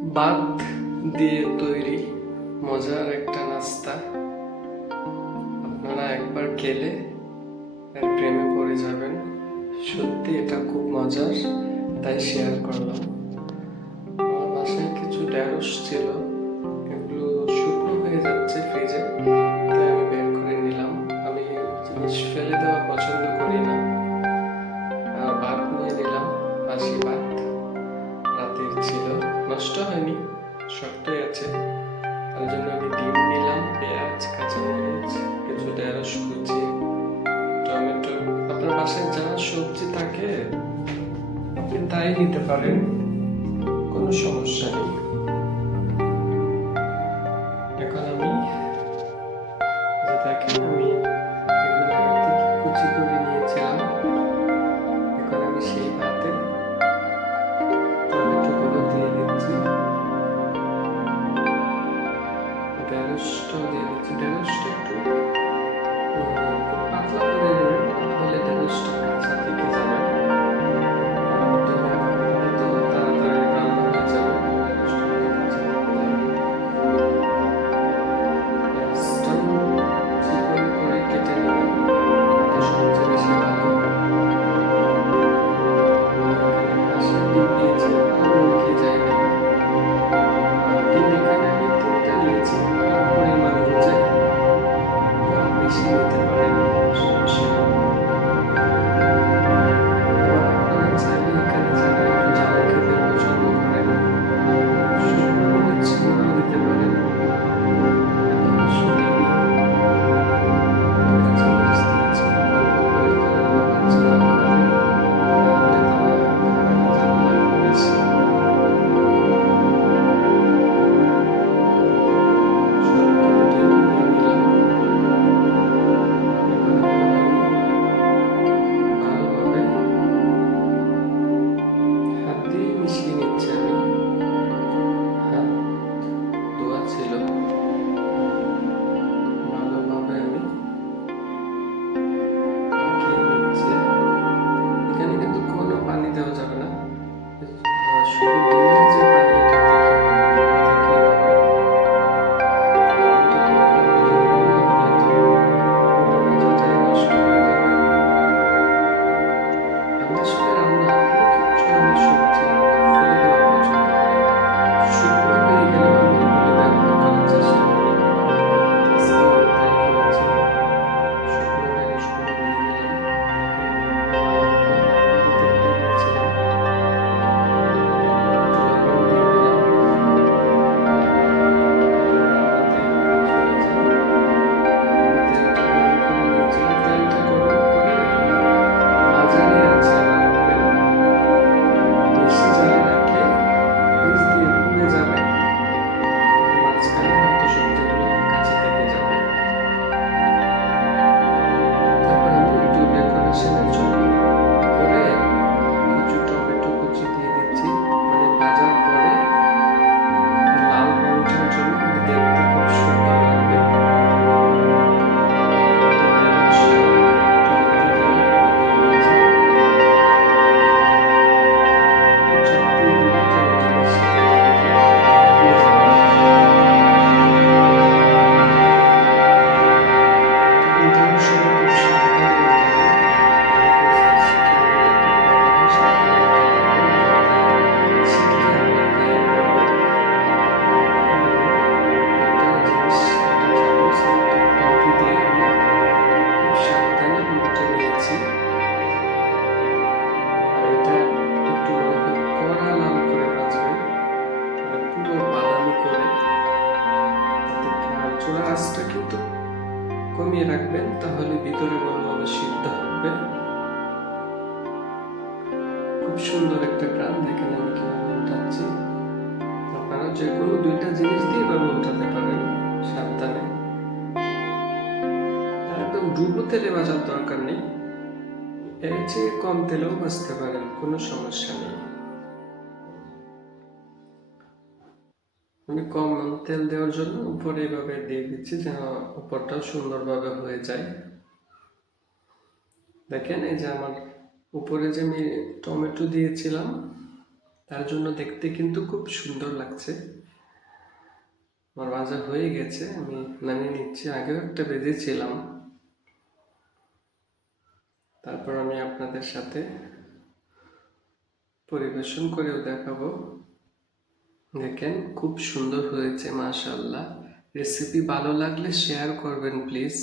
ভাত দিয়ে তৈরি মজার একটা নাস্তা। আপনারা একবার খেলে এর প্রেমে পড়ে যাবেন। সত্যি এটা খুব মজার, তাই শেয়ার করলাম। আমার বাসায় কিছু ঢেঁড়স ছিল, এগুলো শুকনো হয়ে যাচ্ছে ফ্রিজে, তাই আমি বের করে নিলাম। আমি জিনিস ফেলে দেওয়া পছন্দ করি না। ভাত নিয়ে নিলাম, বাসি ভাত রাতের ছিল, নষ্ট হয়নি, শক্তই আছে। তার জন্য আমি ডিম নিলাম, পেঁয়াজ, কাঁচামরিচ, কিছু ঢেঁড়স কুচি, টমেটো। আপনার বাসায় যা সবজি থাকে আপনি তাই নিতে পারেন, কোনো সমস্যা নেই। এখন আমি যে দেখেন আমি এগুলো আগে থেকে কুচি করে নিয়েছিলাম। এখন আমি সেই ভাতে টমেটোগুলো দিয়ে দিচ্ছি, ঢেঁড়সটাও দিয়ে দিচ্ছি। ঢেঁড়সটা একটু পাতলা করে দেবেন, তাহলে ঢেঁড়সটা কাঁচা থেকে যাবে। তো তাড়াতাড়ি রান্না হয়ে যাবে, ঢেঁড়সটা কাঁচা থেকে যাবে। পেঁয়াজটাও চিকন করে কেটে নেবেন, তাতে সবচেয়ে বেশি ভালো। এখানে পাশে ডিম দিয়েছি, মুরগি যায় না। ডিম এখানে আমি 3টা নিয়েছি, পরিমাণ অনুযায়ী বেশি নিতে পারেন, সমস্যা নেই। আবার আপনারা চাইলে এখানে যারা একটু ঝাল খেতে পছন্দ করেন, শুকনো মরিচ দিতে পারেন। আমি আসলে কাঁচামরিচ দিয়েছি, অল্প করে কারণ আমার ঝাল খাবে, তাহলে তারা খাবে না, ঝাল লাগবে বেশি। সবগুলো ডিম দিয়ে নিলাম। এখন এগুলো আমি ভালোভাবে হাত দিয়ে মিশিয়ে নিচ্ছি। আমি হাত ধোয়া ছিল, ভালোভাবে আমি মাখিয়ে নিচ্ছি। এখানে কিন্তু কোনো পানি দেওয়া যাবে না, শুধু ডিমের যে পানি এটা থেকে হবে, ডিম থেকেই হবে। অল্প পরিমাণ বুঝে নেবেন, না হলে তো পুরো মজাটাই নষ্ট হয়ে যাবে। আমি আসলে রান্না কোনো কিছু, আমি সবজি ফেলে দেওয়া পছন্দ করি না। শুকনো হয়ে গেলেও আমি এগুলি ব্যবহার করার চেষ্টা করি। আজকে আমি তাই করেছি। শুকনো ঢেঁড়সগুলো দিয়ে দিলাম। এখন আমি ভালোভাবে লবণ দিতে ভুলে গিয়েছিলাম, একটু লবণ দিয়ে দিলাম। এখন রান্নাতে চলে যাই। আমি তেলটা গরম করে নিয়েছিলাম, তেলটা গরম করে মাঝারি আঁচে রাখবেন। বেশি জালে রাখলে নিচ দিয়ে পুড়ে যাবে, মাঝখানে হয়তো সবজিগুলো কাঁচা থেকে যাবে। তারপর আমি একটু ডেকোরেশনের জন্য উপরে কিছু টমেটো কুচি দিয়ে দিচ্ছি, মানে ভাজার পরে লাল রঙটার জন্য, মানে দেখতে খুব সুন্দর লাগবে। একটা ঢেঁড়স আর টমেটো দিয়ে এগুলো দিয়ে দিচ্ছি। একটু চাপ দিয়ে দিবেন যেন জিনিস সাথে লেগে যায়, তাহলে পুড়ে যাবে না। এটা কিন্তু অনেক সময় খুব সাবধানে উল্টাবেন, পুরো প্রসেসটা যদি কোনোভাবে হয় সাবধানে উল্টাতে হবে, না হলে ছিটকে আপনার গায়ে পড়বে। এখন আমি 2টা জিনিস, 2টা চামচ আর একটা খুন্তি দিয়ে আমি খুব সাবধানে উল্টে নিয়েছি। আর এটা একটু মনে হয় কড়া লাল করে ভাজবেন, মানে পুরো বাদামি করে। আর চুলার আঁচটা কিন্তু কমিয়ে রাখবেন, তাহলে ভিতরে ভালোভাবে সিদ্ধ হবে। খুব সুন্দর একটা গ্রান, দেখেন আমি কিভাবে উঠাচ্ছি। আপনারা যে কোনো 2টা জিনিস দিয়ে এভাবে উঠাতে পারেন সাবধানে। আর একদম ডুবো তেলে ভাজার দরকার নেই, এর চেয়ে কম তেলেও ভাজতে পারেন, কোনো সমস্যা নেই। আমি কম তেল দেওয়ার জন্য উপরে এভাবে দিয়ে দিচ্ছি, যেন উপরটাও সুন্দরভাবে হয়ে যায়। দেখেন এই যে আমার উপরে যে আমি টমেটো দিয়েছিলাম, তার জন্য দেখতে কিন্তু খুব সুন্দর লাগছে। আমার ভাজা হয়ে গেছে, আমি নামিয়ে নিচ্ছি। আগেও একটা ভেজেছিলাম, তারপর আমি আপনাদের সাথে পরিবেশন করেও দেখাবো। দেখেন খুব সুন্দর হয়েছে, মাশাআল্লাহ। রেসিপি ভালো লাগলে শেয়ার করবেন প্লিজ।